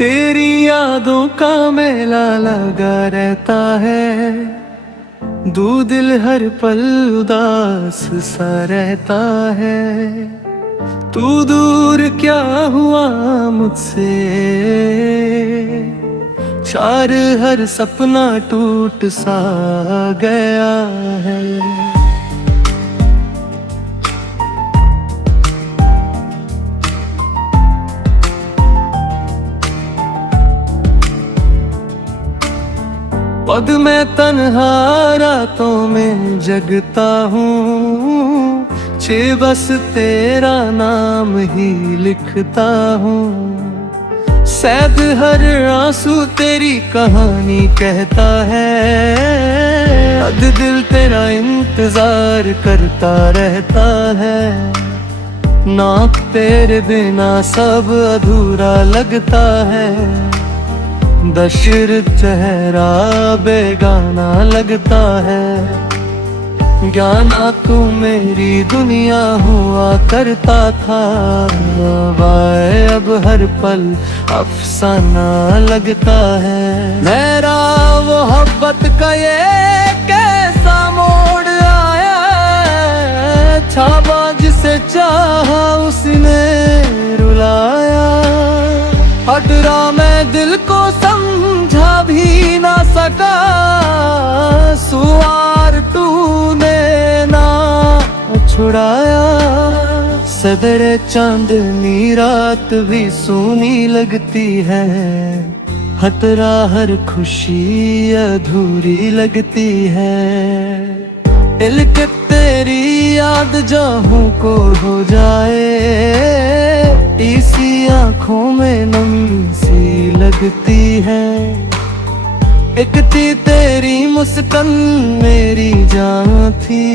तेरी यादों का मेला लगा रहता है, दो दिल हर पल उदास सा रहता है। तू दूर क्या हुआ मुझसे, चार हर सपना टूट सा गया है। पद में तन्हा रातों में जगता हूँ, छे बस तेरा नाम ही लिखता हूँ। शायद हर आंसू तेरी कहानी कहता है, अध दिल तेरा इंतजार करता रहता है। ना तेरे बिना सब अधूरा लगता है, दशरथ चेहरा बेगाना लगता है। ज्ञाना तू मेरी दुनिया हुआ करता था, अब हर पल अफसाना लगता है। मेरा मोहब्बत का ये कैसा मोड़ आया, छावा जिसे चाहा उसने रुलाया। हटरा मैं दिल को समझा भी ना सका, सुवार तूने ना छुड़ाया। सदरे चांदनी रात भी सोनी लगती है, हतरा हर खुशी अधूरी लगती है। इल्क तेरी याद जहाँ को हो जाए, इसी आँखों में नमी सी लगती है। एक थी तेरी मुस्कान मेरी जान थी,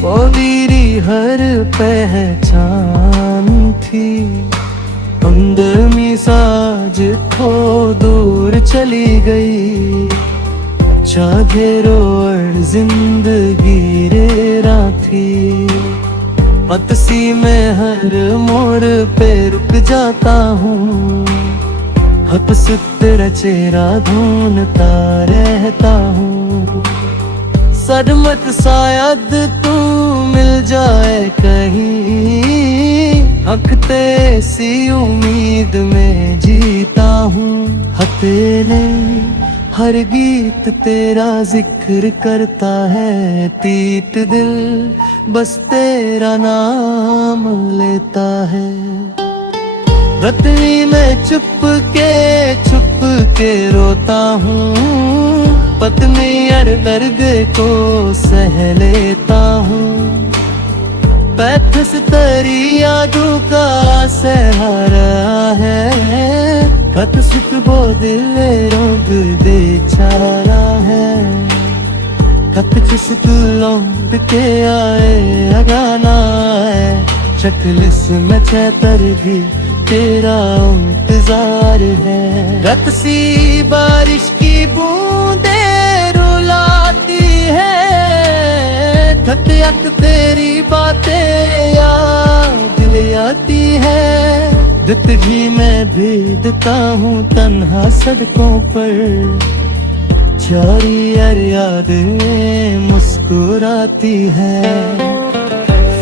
वो मेरी हर पहचान थी। अंदर साज थो दूर चली गई, चाहे रोड जिंदगी रेरा थी। पतसी में हर मोड़ पे रुक जाता हूँ, हपस तेरा चेहरा ढूंढता रहता हूँ। सदमत शायद तू मिल जाए कहीं, हकते सी उम्मीद में जीता हूँ। तेरे हर गीत तेरा जिक्र करता है, तीत दिल बस तेरा नाम लेता है। रतनी में छुप के रोता हूँ, पत्नी हर दर्द को सह लेता हूँ। पैथस तरी यादों का सहारा है, खत सुख बो दिल रोग दे चारा है। खत चुस्क लौट के आए अगाना है, चकलिस में चैतर भी तेरा इंतजार है। रत सी बारिश की बूंदे रुलाती है, थक थक तेरी बातें याद ले आती है। दित भी मैं भेदता हूँ तन्हा सड़कों पर, चारी यार यादें मुस्कुराती है।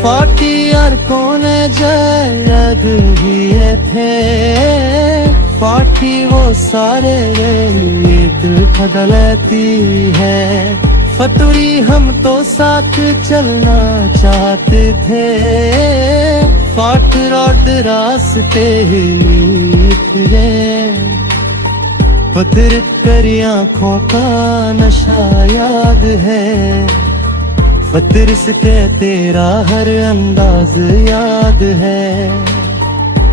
फाटी यार कौन जग ही थे, फाटी वो सारे दिल खदलती है। फतुरी हम तो साथ चलना चाहते थे, फाट रोड रास्ते ही फिरे। पतर करी आँखों का नशा याद है, फतर से तेरा हर अंदाज याद है।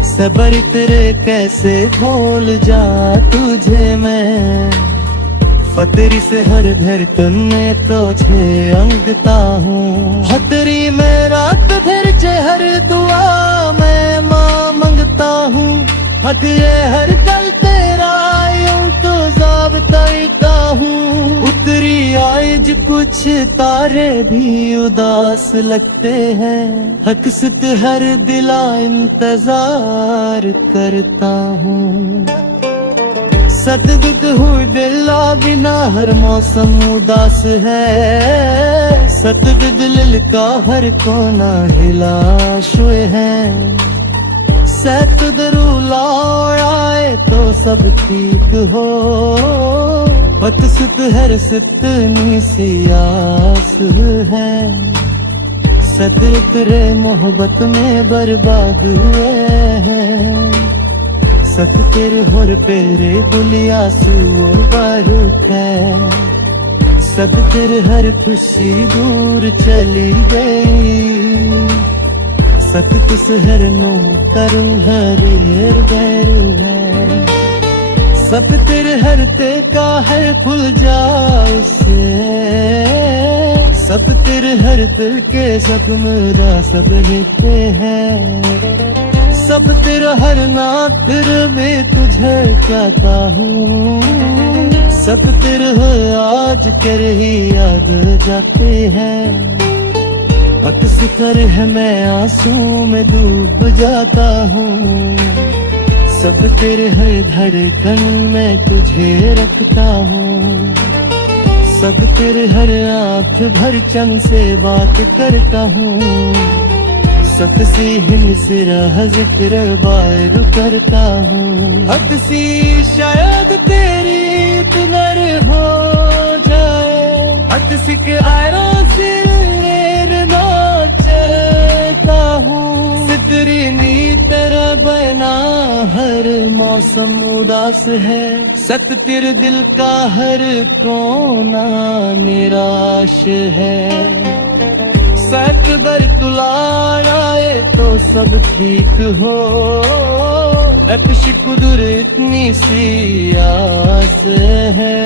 सबर तेरे कैसे भूल जा तुझे मैं, फतरी से हर धड़कन में तो छे अंगता हूँ। हतरी में रात भर हर दुआ मैं माँ मंगता हूँ। हतिये हर कल तेरा यूं तो जाबता हूँ, उतरी आई कुछ तारे भी उदास लगते हैं, अक्सर हर दिला इंतजार करता हूँ। सतगत हूँ दिला बिना हर मौसम उदास है, सतगत दिल का हर कोना हिला शुए है। सत दरूला आए तो सब ठीक हो, पत सुत हर सितनी सियास है। सतर तेरे मोहब्बत में बर्बाद हुए हैं, सत तेरे होर पेरे बुलिया सुओ बारूद है। सब तेरे हर खुशी दूर चली गई, सत किस हर नो करूं हरि हर गैरू है। सब तेरे हर ते का हर फुल जाए उससे, सब तेरे हर दिल के जख्म रा सब लिखते हैं। सब तेरा हर ना फिर भी तुझे कहता हूँ, सब तेरे हो आज कर ही याद जाते हैं। अक्सर है मैं आंसू में डूब जाता हूँ, सब तेरे हर धड़कन में तुझे रखता हूँ। सब तेरे हर आँख भर चंग से बात करता हूँ, सत सी हिम सिरा जिक्र बार करता हूँ। हद सी शायद तेरी तुनर हो जाए, हद सी के आयरा से सितरी नी तेरा बना हर मौसम उदास है। सत तेरे दिल का हर कोना निराश है। सत दर तुलाए तो सब ठीक हो, अक्श कुदर इतनी सी आस है।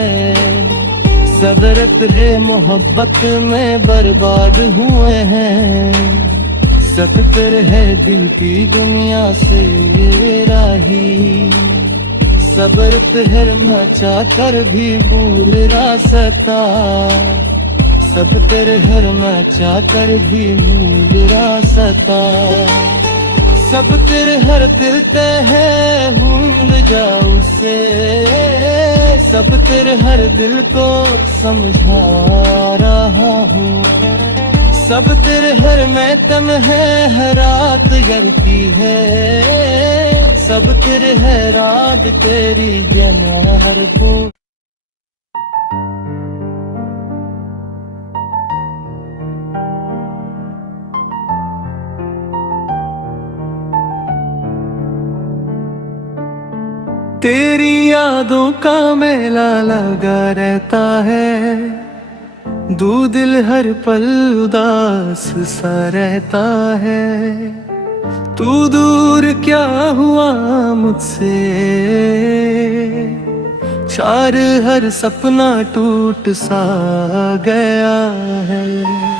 सदरत है मोहब्बत में बर्बाद हुए हैं, सब तेरे है दिल की दुनिया से राही। सबरत है मचा कर भी भूल रास्ता, सब तेरे हर मचा कर भी भूल रास्ता। सब तेरे हर तिरते है भूल जाऊं से, सब तेरे हर दिल को समझा रहा हूँ। सब तेरे हर महतम है हर रात जलती है, सब तेरे है रात तेरी जना हर को। तेरी यादों का मेला लगा रहता है, दू दिल हर पल उदास सा रहता है। तू दूर क्या हुआ मुझसे, चार हर सपना टूट सा गया है।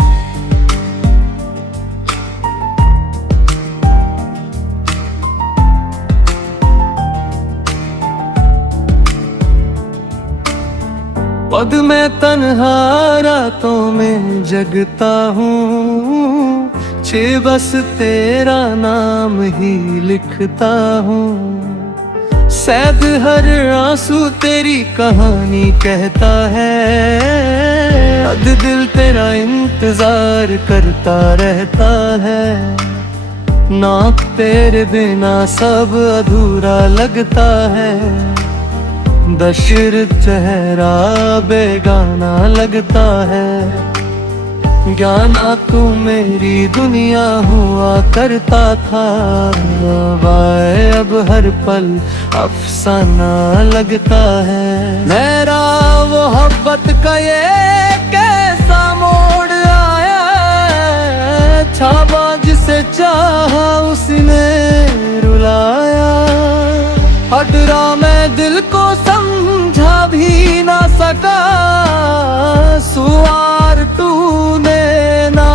पद में तन्हा रातों में जगता हूँ, छे बस तेरा नाम ही लिखता हूँ। सैद हर आंसू तेरी कहानी कहता है, अद दिल तेरा इंतजार करता रहता है। नाक तेरे बिना सब अधूरा लगता है, दशरथ चेहरा बेगाना लगता है। ज्ञाना तू मेरी दुनिया हुआ करता था, अब हर पल अफसाना लगता है। मेरा मोहब्बत का ये कैसा मोड़ आया, छावा जिसे चाहा उसने रुलाया। हटरा मैं दिल को समझा भी ना सका, सुवार तूने ना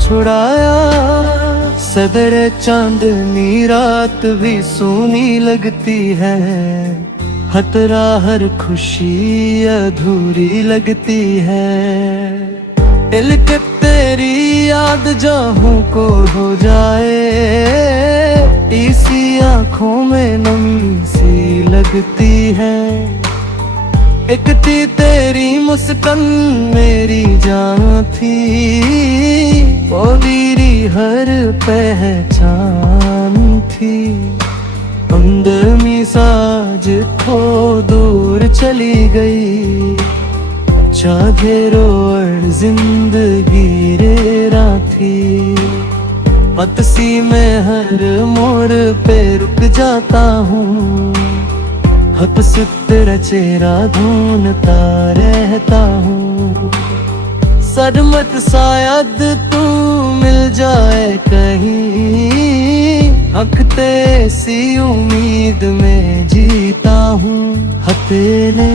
छुड़ाया। सदरे चांदनी रात भी सूनी लगती है, हतरा हर खुशी अधूरी लगती है। इल्क तेरी याद जहाँ को हो जाए, इसी आँखों में नम सी लगती है। एक थी तेरी मुस्कान मेरी जान थी, वो मेरी हर पहचान थी। अंदर साज खो दूर चली गई, चाँदरो और जिंदगी रेरा थी। पतसी में हर मोड़ पे रुक जाता हूँ, हपस तेरा चेहरा ढूंढता रहता हूँ। सदमत शायद तू मिल जाए कहीं, हकते सी उम्मीद में जीता हूँ। तेरे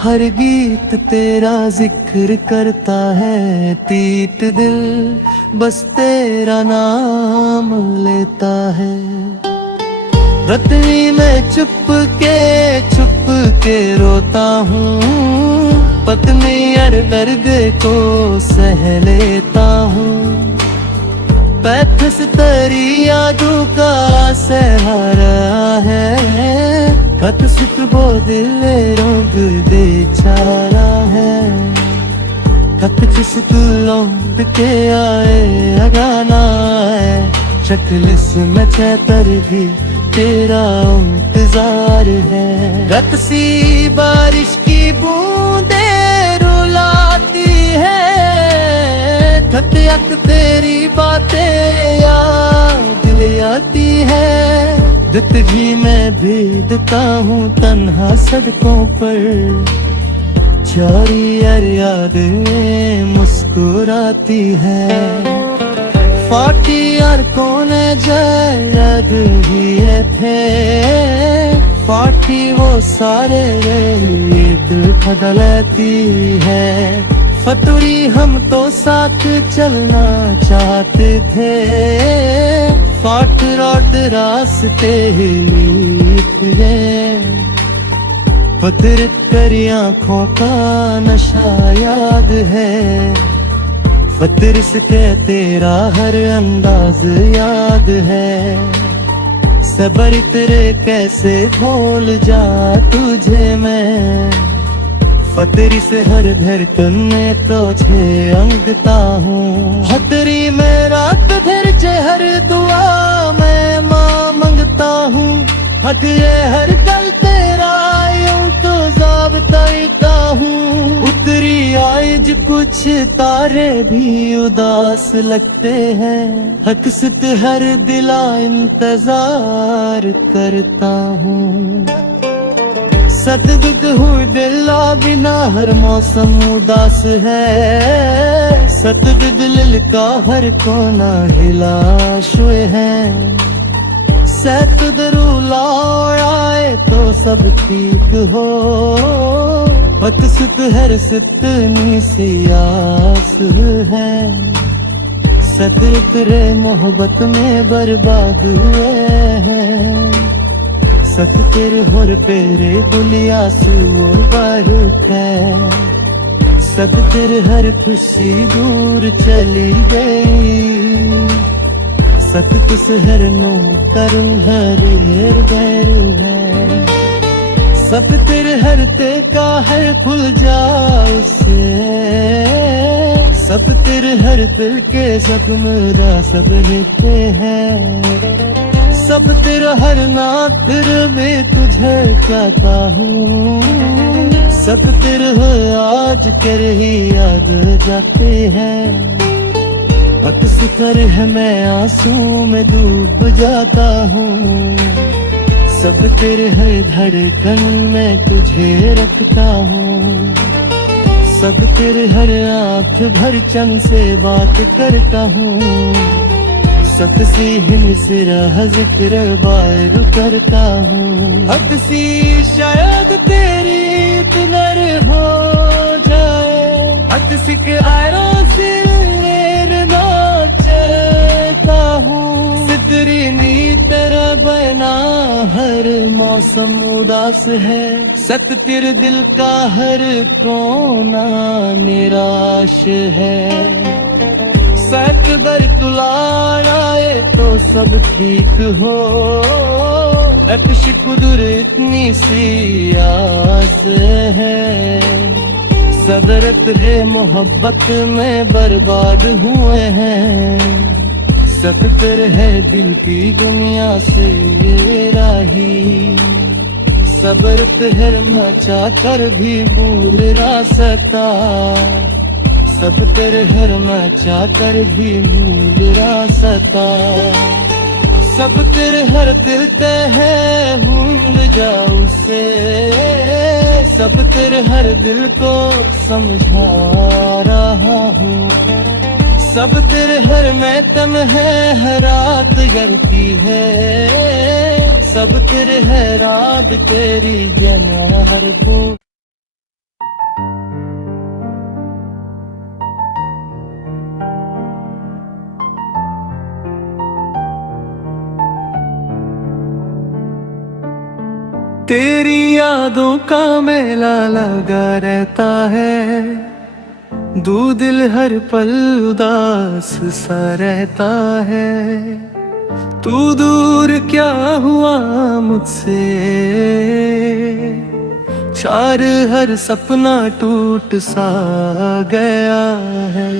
हर गीत तेरा जिक्र करता है, तीत दिल बस तेरा नाम लेता है। रतनी में चुप के रोता हूँ, पत्नी हर दर्द को सह लेता हूँ। पैथस तरी यादों का सहारा है, खत सुत बो दिल रोग दे चारा है। खत जिस तू लौट के आए अगाना है, शक्लिस में चैतर भी तेरा इंतजार है। रत सी बारिश की बूंदे रुलाती है, थक थक तेरी बातें याद ले आती है। दित भी मैं भेदता हूँ तन्हा सड़कों पर, चारी याद मुस्कुराती है। फाटी यार कौन जग ही है थे, फाटी वो सारे दिल बदलती है। फतुरी हम तो साथ चलना चाहते थे, फाट रोड रास्ते ही मिले। फतरत करी आँखों का नशा याद है, फतरस के तेरा हर अंदाज याद है। सबर तेरे कैसे भूल जा तुझे मैं, फतरी से हर धड़कन में तो छे अंगता हूँ। हतरी में रात भर हर दुआ मैं माँ मंगता हूँ। हतिये हर कल तेरा यूं तो ज़ाबता हूँ। उतरी आज कुछ तारे भी उदास लगते हैं, हकसत हर दिला इंतजार करता हूँ। सतगुद हूँ दिला बिना हर मौसम उदास है, सतगुद लिल का हर कोना हिला शुए है। सत दरूला आए तो सब ठीक हो, पतसुत हर सितनी सियास है। सतर तेरे मोहब्बत में बर्बाद हुए हैं, सत तेरे होर पेरे बुलिया सूर बारूक है। सब तेरे हर खुशी दूर चली गई, सत कुछ हर नो करूं हर गैरू है। सब तेरे हर ते का हर खुल जा उससे, सब तेरे हर दिल के जख्म दा सब लिखे हैं। सब तेरा हर नातिर में तुझे चाहता हूँ, सब तेरे आज कर ही याद जाते हैं। अक्सर है मैं आंसू में डूब जाता हूँ, सब तेरे हर धड़कन में तुझे रखता हूँ। सब तेरे हर आँख भर चंग से बात करता हूँ, सत सी हिम सिरा जिक्र बार करता हूँ। हद सी शायद तेरी तुनर हो जाए, हद सिक आयरों से सितरी नी तेरा बना हर मौसम मौसम उदास है, सत तेरे दिल का हर कोना निराश है। सत दर तुलाए तो सब ठीक हो, अक्श कुदरत इतनी सी आस है। सदरत है मोहब्बत में बर्बाद हुए हैं, सतर है दिल की दुनिया से राही। सबरत है मचा कर भी भूल रास्ता, सब तेरे हर मचा कर भी भूल रास्ता। सब तेरे हर तिलते हैं भूल जाओ उसे, सब तेरे हर दिल को समझा रहा हूँ। सब तेरे हर महतम है हर रात जलती है, सब तेरे है रात तेरी जनार को। तेरी यादों का मेला लगा रहता है, दू दिल हर पल उदास सा रहता है। तू दूर क्या हुआ मुझसे, चार हर सपना टूट सा गया है।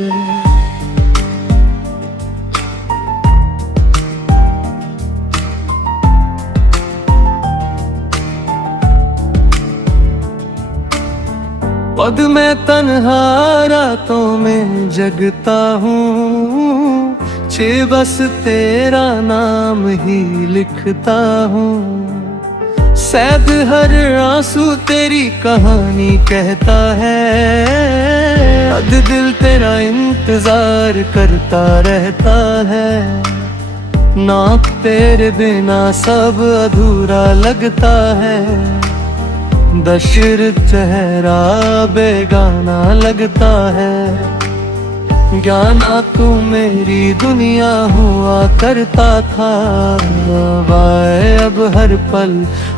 पद में तन्हा रातों में जगता हूँ, चे बस तेरा नाम ही लिखता हूँ। सैद हर आंसू तेरी कहानी कहता है, अद दिल तेरा इंतजार करता रहता है। नाक तेरे बिना सब अधूरा लगता है, दशर चेहरा बेगाना लगता है। ज्ञाना तू मेरी दुनिया हुआ करता था, वाए अब हर पल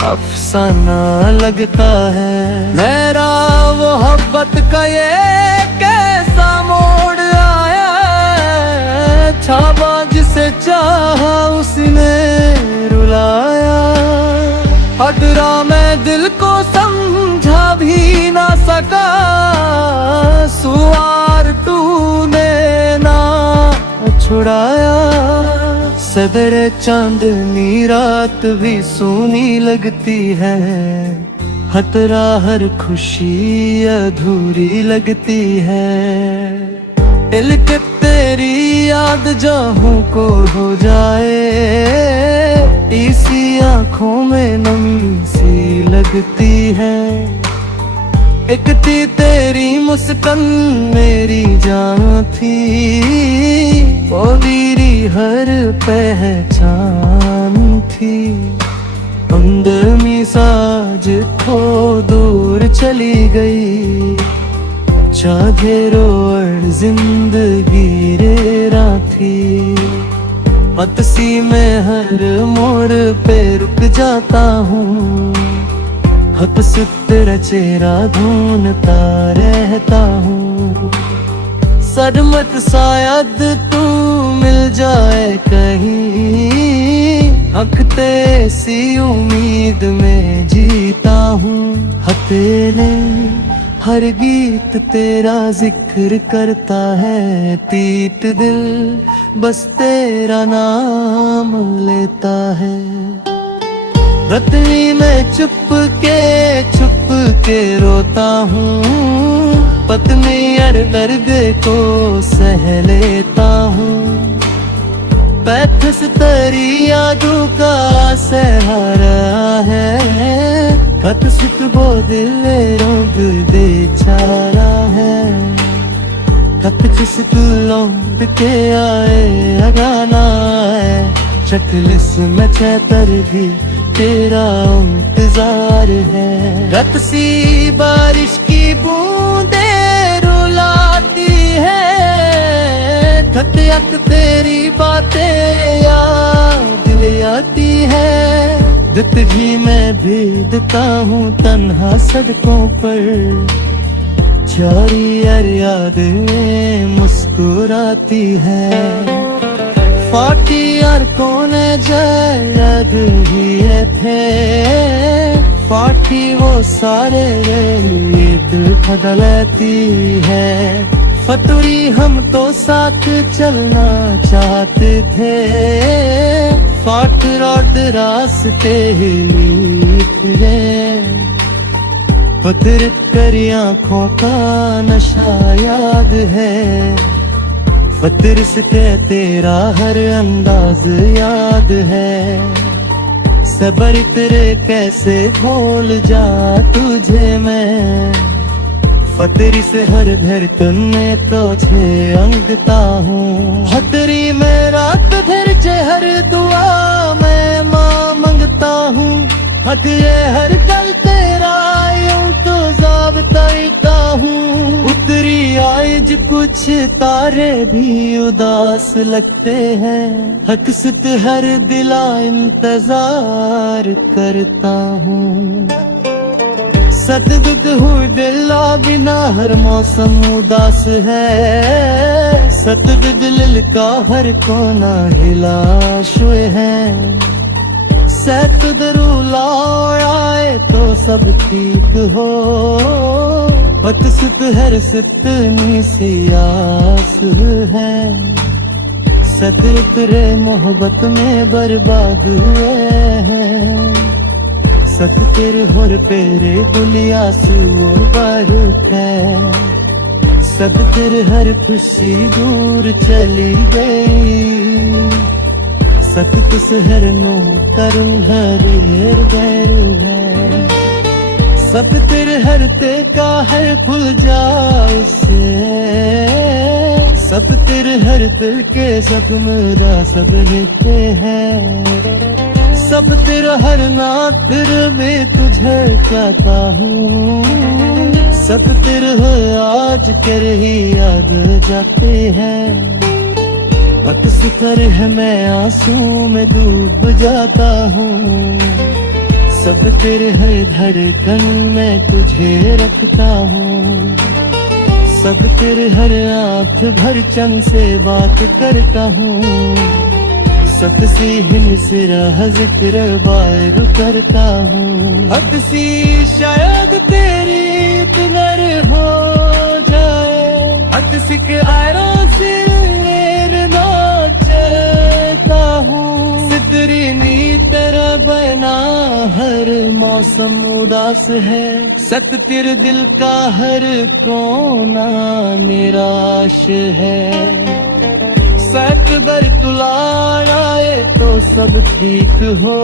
अफसाना लगता है। मेरा मोहब्बत का ये कैसा मोड़ आया, छावा जिसे चाहा उसने रुलाया। हटरा मैं दिल को समझा भी ना सका, सुवार तूने ना छुड़ाया। सदरे चांदनी रात भी सोनी लगती है, हतरा हर खुशी अधूरी लगती है। इल्क तेरी याद जहाँ को हो जाए, इसी आँखों में नमी सी लगती है। एक थी तेरी मुस्कान मेरी जान थी, वो मेरी हर पहचान थी। अंदर साज खो दूर चली गई, चाँदेरो और जिंदगी रेरा थी। हतसी में हर मोड़ पे रुक जाता हूँ, हपस तेरा चेहरा ढूंढता रहता हूँ। सदमत शायद तू मिल जाए कहीं, हकते सी उम्मीद में जीता हूँ। हथेले हर गीत तेरा जिक्र करता है, तीत दिल बस तेरा नाम लेता है। रतनी में छुप के रोता हूँ, पत्नी अर दर्द को सह लेता हूँ। बैठस तरी यादों का सहारा है, खत सुत बो दिल रोग बेचारा है। खत जिस तू लौट के आए अगाना है, चकलिस में चैतर भी तेरा इंतजार है। रत सी बारिश की बूंदे रुलाती है, थक थक तेरी बातें याद ले आती है। शिद्दत भी मैं भेदता हूँ तन्हा सड़कों पर, जारी यार यादें मुस्कुराती है। फाटी यार कौन जग ही थे, फाटी वो सारे दिल बदलती है। फतुरी हम तो साथ चलना चाहते थे, फाट रोड रास्ते ही निकले। फतरत करी आँखों का नशा याद है, फतरस के तेरा हर अंदाज याद है। सबर तेरे कैसे भूल जा तुझे मैं, फतरी से हर धड़कन में तो छे अंगता हूँ। हतरी में रात भर हर दुआ मैं माँ मंगता हूँ। हद ये हर कल तेरा यूं तो ज़ाबता का हूँ। उतरी आज कुछ तारे भी उदास लगते हैं, हकसत हर दिला इंतजार करता हूँ। सतगुद हूँ दिला बिना हर मौसम उदास है, सतगुद दिल का हर कोना हिला शुए है। सत दरूला आए तो सब ठीक हो, बदसुत हर सितनी सियास है। सतर तेरे मोहब्बत में बर्बाद हुए हैं, सत तेरे होर पेरे बुलिया बारूद है। सब तेरे हर खुशी दूर चली गई, सत तुस हर नू करूं हर गैरू है। सब तेरे हर ते का हर खुल जाए से, सब तेरे हर दिल के जख्म दा सब लिखते हैं। सब तेरा हर नातिर में तुझे चाहता हूँ, सब तेरे आज कर ही याद जाते हैं। अक्सर है मैं आंसू में डूब जाता हूँ, सब तेरे हर धड़कन में तुझे रखता हूँ। सब तेरे हर आँख भर चंग से बात करता हूँ, सत सी हिन सिरा जिक्र बार करता हूँ। हद सी शायद तेरी तुनर हो जाए, हद सी के आयरा से मेरे नाचता हूँ। सितरी नी तेरा बना हर मौसम उदास है, सत तेरे दिल का हर कोना निराश है। सत दर तुलाए तो सब ठीक हो,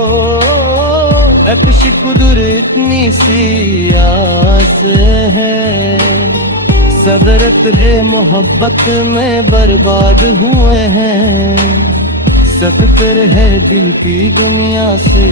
अक्श कुदर इतनी सी आस है। सदरत है मोहब्बत में बर्बाद हुए हैं, सब तेरे है दिल की दुनिया से।